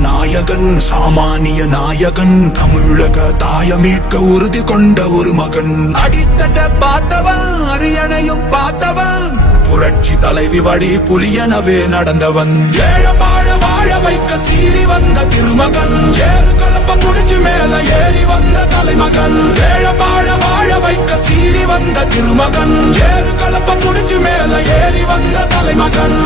நாயகன் சாமானிய நாயகன் தமிழக தாயமீட்க உறுதி கொண்ட ஒரு மகன் அடித்தட்ட பார்த்தவன் அரியணையும் பார்த்தவன் புரட்சி தலைவி வழி புலியனவே நடந்தவன் ஏழபாழ வாழ வைக்க சீறி வந்த திருமகன் ஏறு கலப்ப புடிச்சு மேல ஏறி வந்த தலைமகன் ஏழபாழ வாழ வைக்க சீறி வந்த திருமகன் ஏறு கலப்ப புடிச்சு மேல ஏறி வந்த தலைமகன்